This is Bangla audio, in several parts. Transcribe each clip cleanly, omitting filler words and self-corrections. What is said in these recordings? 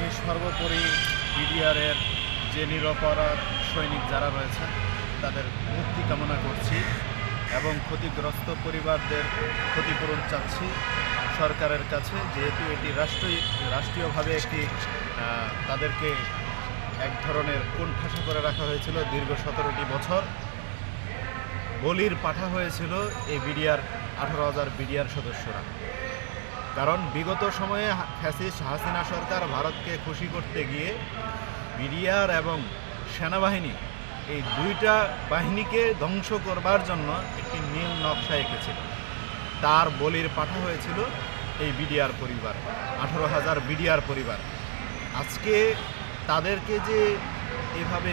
আমি সর্বোপরি বিডিআরের যে নিরপরাধ সৈনিক যারা রয়েছেন তাদের মুক্তি কামনা করছি এবং ক্ষতিগ্রস্ত পরিবারদের ক্ষতিপূরণ চাচ্ছি সরকারের কাছে, যেহেতু এটি রাষ্ট্রীয়ভাবে একটি তাদেরকে এক ধরনের কোণঠাসা করে রাখা হয়েছিল দীর্ঘ 17টি বছর। বলির পাঠা হয়েছিল এই বিডিআর 18,000 বিডিআর সদস্যরা। কারণ বিগত সময়ে ফ্যাসিস্ট হাসিনা সরকার ভারতকে খুশি করতে গিয়ে বিডিআর এবং সেনাবাহিনী এই দুইটা বাহিনীকে ধ্বংস করবার জন্য একটি নীল নকশা এঁকেছিল। তার বলির পাঠা হয়েছিল এই বিডিআর পরিবার, 18,000 বিডিআর পরিবার। আজকে তাদেরকে যে এভাবে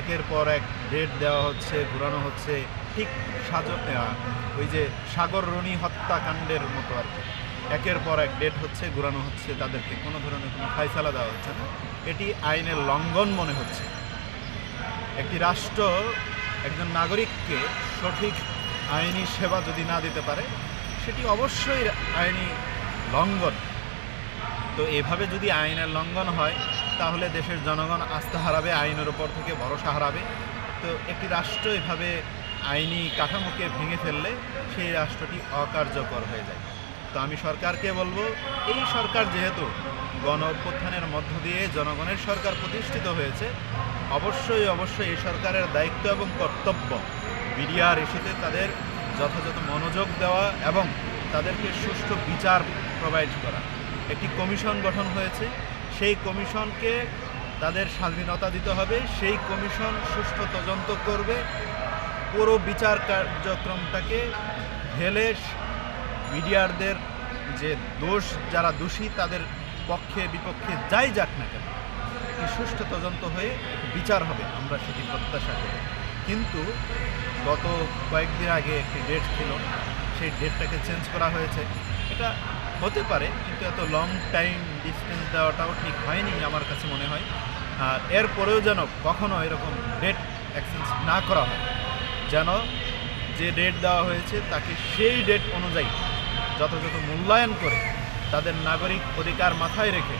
একের পর এক ডেট দেওয়া হচ্ছে, ঘুরানো হচ্ছে, ঠিক ওই যে সাগররণী হত্যাকাণ্ডের মতো আর কি। একের পর এক ডেট হচ্ছে, ঘুরানো হচ্ছে, তাদেরকে কোনো ধরনের কোনো ফায়সালা দেওয়া হচ্ছে না। এটি আইনের লঙ্ঘন মনে হচ্ছে। একটি রাষ্ট্র একজন নাগরিককে সঠিক আইনি সেবা যদি না দিতে পারে সেটি অবশ্যই আইনি লঙ্ঘন। তো এভাবে যদি আইনের লঙ্ঘন হয় তাহলে দেশের জনগণ আস্থা হারাবে, আইনের উপর থেকে ভরসা হারাবে। তো একটি রাষ্ট্র এভাবে আইনি কাঠামোকে ভেঙে ফেললে সেই রাষ্ট্রটি অকার্যকর হয়ে যায়। তো আমি সরকারকে বলবো, এই সরকার যেহেতু গণ অভ্যুত্থানের মধ্য দিয়ে জনগণের সরকার প্রতিষ্ঠিত হয়েছে, অবশ্যই এই সরকারের দায়িত্ব এবং কর্তব্য বিডিআর ইস্যুতে তাদের যথাযথ মনোযোগ দেওয়া এবং তাদেরকে সুষ্ঠু বিচার প্রোভাইড করা। একটি কমিশন গঠন হয়েছে, সেই কমিশনকে তাদের স্বাধীনতা দিতে হবে। সেই কমিশন সুষ্ঠু তদন্ত করবে, পুরো বিচার কার্যক্রমটাকে ঢেলে বিডিআরদের যে যারা দোষী তাদের পক্ষে বিপক্ষে যাই যাক না কেন, একটি সুষ্ঠু তদন্ত হয়ে একটি বিচার হবে, আমরা সেটি প্রত্যাশা করি। কিন্তু গত কয়েকদিন আগে একটি ডেট ছিল, সেই ডেটটাকে চেঞ্জ করা হয়েছে। এটা হতে পারে, কিন্তু এত লং টাইম ডিস্টেন্স দেওয়াটাও ঠিক হয়নি আমার কাছে মনে হয়। আর এরপরেও যেন কখনো এরকম ডেট এক্সচেঞ্জ না করা হয়, যেন যে ডেট দেওয়া হয়েছে তাকে সেই ডেট অনুযায়ী যথাযথ মূল্যায়ন করে তাদের নাগরিক অধিকার মাথায় রেখে,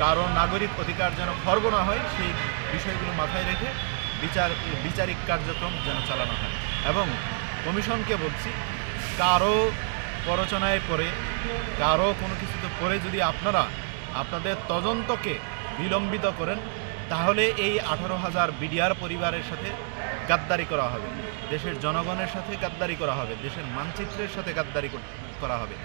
কারো নাগরিক অধিকার যেন খর্ব না হয় সেই বিষয়গুলো মাথায় রেখে বিচারিক কার্যক্রম যেন চালানো হয়। এবং কমিশনকে বলছি, কারো প্ররোচনায় পড়ে, কারো কোনো কিছুতে পড়ে যদি আপনারা আপনাদের তদন্তকে বিলম্বিত করেন তাহলে এই 18,000 বিডিআর পরিবারের সাথে গাদ্দারি করা হবে, দেশের জনগণের সাথে গাদ্দারি করা হবে, দেশের মানচিত্রের সাথে গাদ্দারি করা হবে।